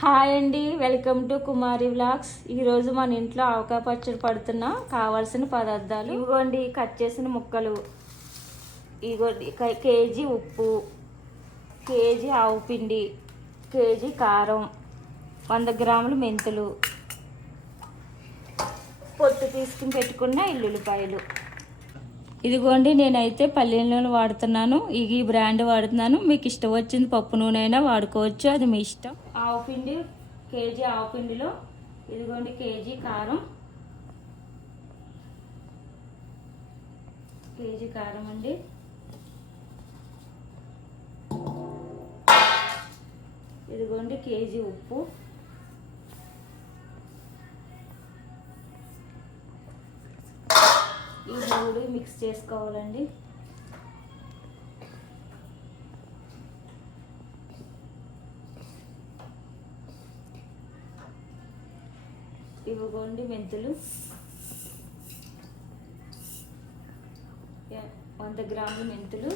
Hi అండి welcome to Kumari vlogs. ఈరోజు మన ఇంట్లో ఆవకాయ పచ్చడి పడుతున్న కావాల్సిన పదార్థాలు. ఇవిగోండి కట్ చేసిన ముక్కలు. ఇగోండి క- కేజీ ఉప్పు కేజీ ఆవు పిండి కేజీ కారం వంద గ్రాములు మెంతులు. పొట్టు తీసుకుని పెట్టుకున్న ఎల్లుల్లిపాయలు. ఇదిగోండి నేనైతే పల్లీల నూనె వాడుతున్నాను. ఇది ఈ బ్రాండ్ వాడుతున్నాను. మీకు ఇష్టం వచ్చింది పప్పు నూనె అయినా వాడుకోవచ్చు. అది మీ ఇష్టం. ఆవు పిండి కేజీ ఆవు పిండిలో ఇదిగోండి కేజీ కారం. కేజీ కారం అండి. ఇదిగోండి కేజీ ఉప్పు. మూడు మిక్స్ చేసుకోవాలండి. ఇవ్వకోండి మెంతులు. వంద గ్రాములు మెంతులు.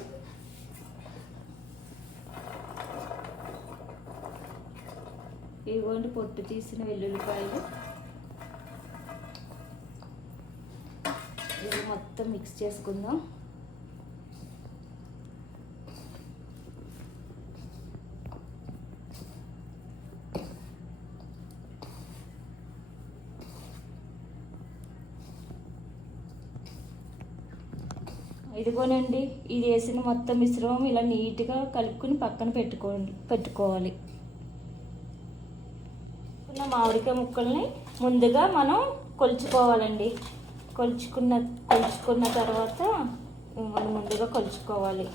ఇవ్వండి పొట్టు తీసిన వెల్లుల్లిపాయలు. మొత్తం మిక్స్ చేసుకుందాం. ఇదిగోనండి ఇది వేసిన మొత్తం మిశ్రమం ఇలా నీట్గా కలుపుకుని పక్కన పెట్టుకోండి పెట్టుకోవాలి. మామిడికాయ ముక్కల్ని ముందుగా మనం కొలుచుకోవాలండి. కొలుచుకున్న కొలుచుకున్న తర్వాత మనం ముందుగా కొలుచుకోవాలి.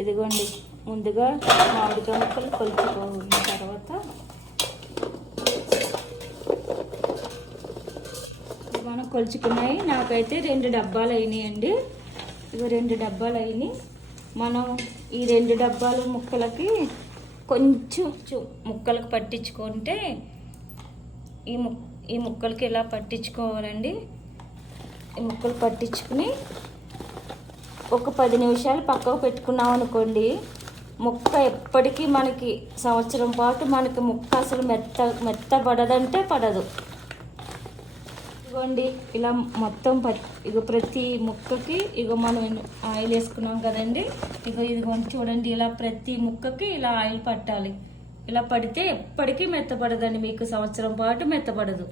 ఇదిగోండి ముందుగా మామిడికాయ ముక్కలు కొలుచుకోవాలి తర్వాత కొలుచుకున్నాయి. నాకైతే రెండు డబ్బాలు అయినాయండి. ఇవి రెండు డబ్బాలు అయినాయి. మనం ఈ రెండు డబ్బాలు ముక్కలకి కొంచెం ముక్కలకు పట్టించుకుంటే ఈ ము ఈ ముక్కలకి ఇలా పట్టించుకోవాలండి? ఈ ముక్కలు పట్టించుకుని ఒక పది నిమిషాలు పక్కకు పెట్టుకున్నాం అనుకోండి ముక్క ఎప్పటికీ మనకి సంవత్సరం పాటు మనకి ముక్క అసలు మెత్త మెత్త పడదంటే పడదు. ఇదిగోండి ఇలా మొత్తం ఇక ప్రతి ముక్కకి ఇక మనం ఆయిల్ వేసుకున్నాం కదండి ఇక ఇదిగోండి చూడండి ఇలా ప్రతి ముక్కకి ఇలా ఆయిల్ పట్టాలి. ఇలా పడితే ఎప్పటికీ మెత్తపడదండి మీకు సంవత్సరం పాటు మెత్తపడదు.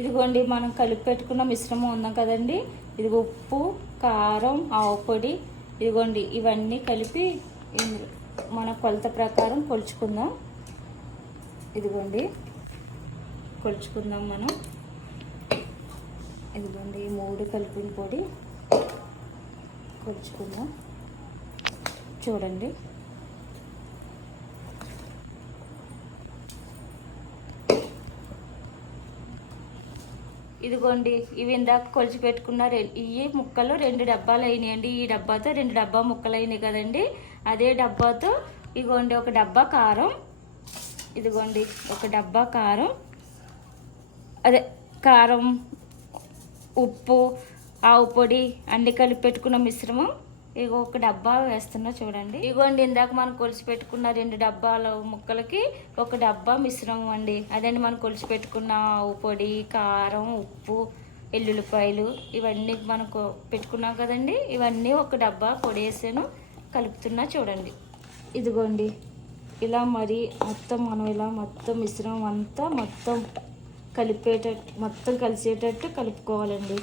ఇదిగోండి మనం కలిపి పెట్టుకున్న మిశ్రమం ఉందాం కదండి ఇది ఉప్పు కారం ఆవు పొడి ఇదిగోండి ఇవన్నీ కలిపి మన కొలత ప్రకారం కొలుచుకుందాం. ఇదిగోండి కొలుచుకుందాం మనం. ఇదిగోండి ఈ మూడు కలిపిన పొడి కొలుచుకుందాం. చూడండి. ఇదిగోండి ఇవి ఇందాక కొలిచి పెట్టుకున్న రె- ఈ ముక్కలు రెండు డబ్బాలు అయినాయండి. ఈ డబ్బాతో రెండు డబ్బా ముక్కలు అయినాయి కదండి. అదే డబ్బాతో ఇదిగోండి ఒక డబ్బా కారం. ఇదిగోండి ఒక డబ్బా కారం. అదే కారం ఉప్పు ఆవు పొడి అన్ని కలిపి పెట్టుకున్న మిశ్రమం. ఇగో ఒక డబ్బా వేస్తున్నా చూడండి. ఇగోండి ఇందాక మనం కొలిసి పెట్టుకున్న రెండు డబ్బాల ముక్కలకి ఒక డబ్బా మిశ్రమం అండి. అదండి మనం కొలిసి పెట్టుకున్న ఆవు పొడి కారం ఉప్పు ఎల్లుల్లిపాయలు ఇవన్నీ మనం పెట్టుకున్నాం కదండి. ఇవన్నీ ఒక డబ్బా పొడి వేసాను. కలుపుతున్నా చూడండి. ఇదిగోండి. ఇలా మరి మొత్తం మనం ఇలా మొత్తం మిశ్రమం అంతా మొత్తం కలిపేటట్టు మొత్తం కలిసేటట్టు కలుపుకోవాలండి.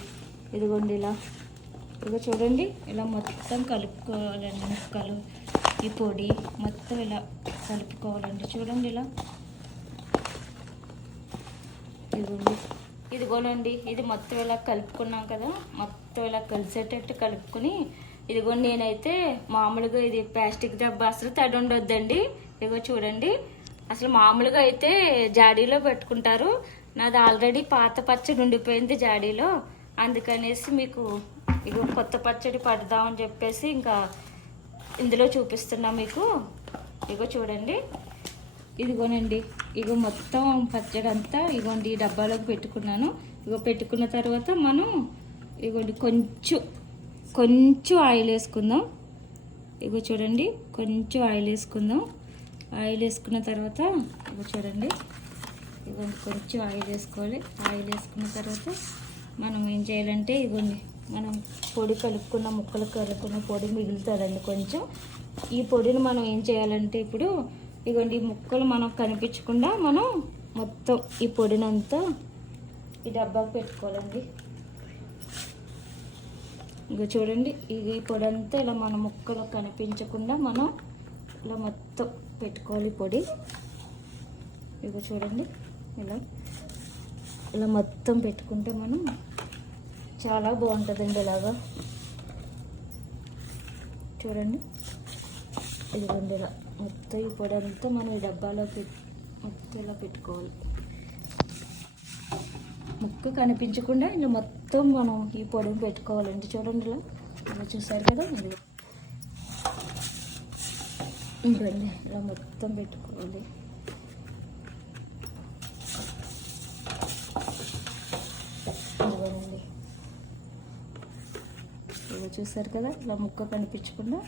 ఇదిగోండి ఇలా. ఇదిగో చూడండి ఇలా మొత్తం కలుపుకోవాలండి. ముక్కలు ఈ పొడి మొత్తం ఇలా కలుపుకోవాలండి. చూడండి ఇలా. ఇదిగోండి. ఇదిగోనండి ఇది మొత్తం ఇలా కలుపుకున్నాం కదా మొత్తం ఇలా కలిసేటట్టు కలుపుకొని ఇదిగోండి నేనైతే మామూలుగా ఇది ప్లాస్టిక్ డబ్బా అసలు తడి ఉండొద్దండి. ఇదిగో చూడండి అసలు మామూలుగా అయితే జాడీలో పెట్టుకుంటారు. నాది ఆల్రెడీ పాత పచ్చడి ఉండిపోయింది జాడీలో. అందుకనేసి మీకు ఇక కొత్త పచ్చడి పడదామని చెప్పేసి ఇంకా ఇందులో చూపిస్తున్నా మీకు. ఇగో చూడండి. ఇదిగోనండి. ఇగో మొత్తం పచ్చడి అంతా ఇగోండి ఈ డబ్బాలోకి పెట్టుకున్నాను. ఇగో పెట్టుకున్న తర్వాత మనం ఇగోండి కొంచెం కొంచెం ఆయిల్ వేసుకుందాం. ఇగో చూడండి. కొంచెం ఆయిల్ వేసుకుందాం. ఆయిల్ వేసుకున్న తర్వాత ఇగో చూడండి. ఇదిగోండి కొంచెం ఆయిల్ వేసుకోవాలి. ఆయిల్ వేసుకున్న తర్వాత మనం ఏం చేయాలంటే ఇదిగోండి మనం పొడి కలుపుకున్న ముక్కలు కలుపుకున్న పొడి మిగులుతుందండి కొంచెం. ఈ పొడిని మనం ఏం చేయాలంటే ఇప్పుడు ఇదిగోండి ఈ ముక్కలు మనం కనిపించకుండా మనం మొత్తం ఈ పొడినంతా ఈ డబ్బాకు పెట్టుకోవాలండి. ఇక చూడండి ఇక ఈ పొడి అంతా ఇలా మన ముక్కలు కనిపించకుండా మనం ఇలా మొత్తం పెట్టుకోవాలి పొడి. ఇక చూడండి. ఇలా. ఇలా మొత్తం పెట్టుకుంటే మనం చాలా బాగుంటుందండి ఇలాగా. చూడండి. ఇదిగోండి ఇలా మొత్తం ఈ పొడి అంతా మనం ఈ డబ్బాలో పెట్టి మొత్తం ఇలా పెట్టుకోవాలి. ముక్క కనిపించకుండా ఇలా మొత్తం మనం ఈ పొడిని పెట్టుకోవాలండి. చూడండి ఇలా. ఇలా చూసారు కదా? ఇది ఇలా మొత్తం పెట్టుకోవాలి ఇదిగోనండి ఇదిగో చూసారు కదా? ఇలా ముక్క కనిపించకుండా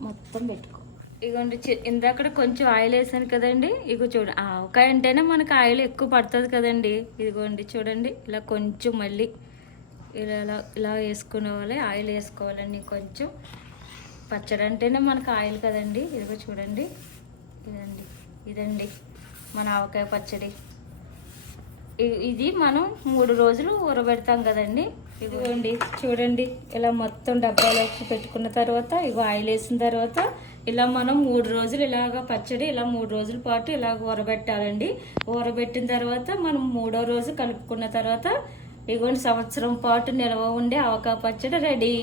మొత్తం పెట్టుకో. ఇగోండి చి- ఇందాక కొంచెం ఆయిల్ వేసాను కదండి. ఇగో చూడ ఆవకాయ అంటేనే మనకు ఆయిల్ ఎక్కువ పడుతుంది కదండి. ఇదిగోండి చూడండి ఇలా కొంచెం మళ్ళీ ఇలా ఇలా ఇలా వేసుకునేవాలి ఆయిల్ వేసుకోవాలండి కొంచెం. పచ్చడి అంటేనే మనకు ఆయిల్ కదండి. ఇదిగో చూడండి ఇదండి ఇదండి మన ఆవకాయ పచ్చడి. ఇది మనం మూడు రోజులు ఊరబెడతాం కదండి. ఇదిగోండి చూడండి ఇలా మొత్తం డబ్బాలోకి పెట్టుకున్న తర్వాత ఇగో ఆయిల్ వేసిన తర్వాత ఇలా మనం మూడు రోజులు ఇలాగ పచ్చడి ఇలా మూడు రోజుల పాటు ఇలాగ ఊరబెట్టాలండి. ఊరబెట్టిన తర్వాత మనం మూడో రోజు కలుపుకున్న తర్వాత ఇదిగోండి సంవత్సరం పాటు నిల్వ ఉండే అవకా పచ్చడి రెడీ.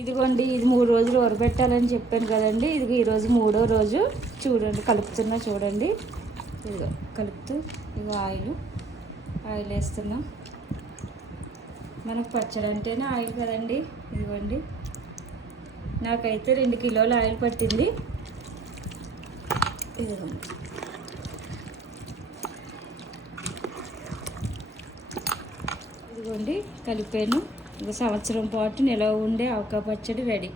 ఇదిగోండి ఇది మూడు రోజులు ఊరబెట్టాలని చెప్పాను కదండి. ఇది ఈరోజు మూడో రోజు చూడండి కలుపుతున్నా చూడండి. ఇదిగో కలుపుతూ ఇదిగో ఆయిల్ ఆయిల్ వేస్తున్నాం. మనకు పచ్చడి అంటేనే ఆయిల్ కదండి? ఇదిగోండి. నాకైతే రెండు కిలోల ఆయిల్ పట్టింది. ఇదిగోండి. ఇదిగోండి కలిపాను. ఒక సంవత్సరం పాటు నిలవ ఉండే అవకా పచ్చడి రెడీ.